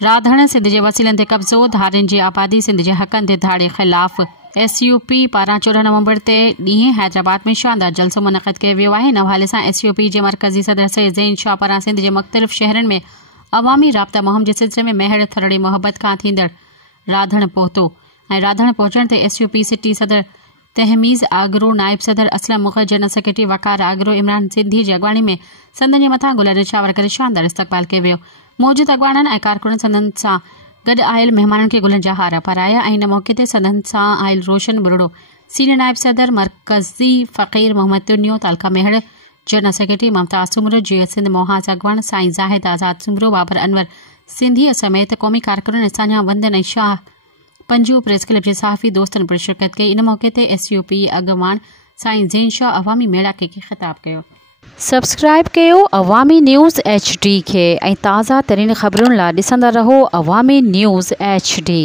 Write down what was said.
राधण सिंध जे वसीलनि ते कब्ज़ो, धारियुनि जी आबादी, सिंध जे हक़नि ते धाड़े ख़िलाफ़। SUP पारां 14 नवंबर ते ॾींहुं हैदराबाद में शानदार जलसो मुनक़द कयो वियो आहे। इन हवाले सां SUP जे मरकज़ी सदर सैयद ज़ैन शाह पारां सिंध जे मुख़्तलिफ़ शहरनि में अवामी राब्ता मुहिम जे सिलसिले में महर थरड़े मोहब्बत खां थींदड़ राधण पहुतो ऐं राधण पहुचण ते SUP सिटी सदर तहमीज़ आगरो, नायब सदर असलम मुग़ल, जनरल सेक्रेटरी वक़ार आगरो इमरान सिंधी जी अॻवानी में संदनि जे मथां गुल निछावर करे शानदार इस्तक़बाल कयो वियो। मौजूद अॻवाननि ऐं कारकुननि संदनि सां गॾु आयल महिमाननि खे गुलनि जा हार पाराया ऐं इन मौक़े ते संदनि सां आयल रोशन बुरड़ो, सीनियर नायब सदर मरकज़ी Faqir Mohammad Tunio, taluka Mehar, general secretary Mumtaz Soomro, GS Sindh मोहाज़ अॻवान साईं ज़ाहिद आज़ाद सुमरो, बाबर अनवर सिंधी समेत क़ौमी कारकुननि सान्या वंदन ऐं शाह पंजू प्रेस क्लब जे सहाफ़ी दोस्तनि पिणु शिरकत कई। इन मौक़े ते SUP अॻवान साईं ज़ैन शाह अवामी मेड़ाके खे ख़िताब कयो। सब्सक्राइब कयो अवामी न्यूज़ HD खे ऐं ताज़ा तरीन ख़बरुनि लाइ ॾिसंदा रहो अवामी न्यूज़ HD।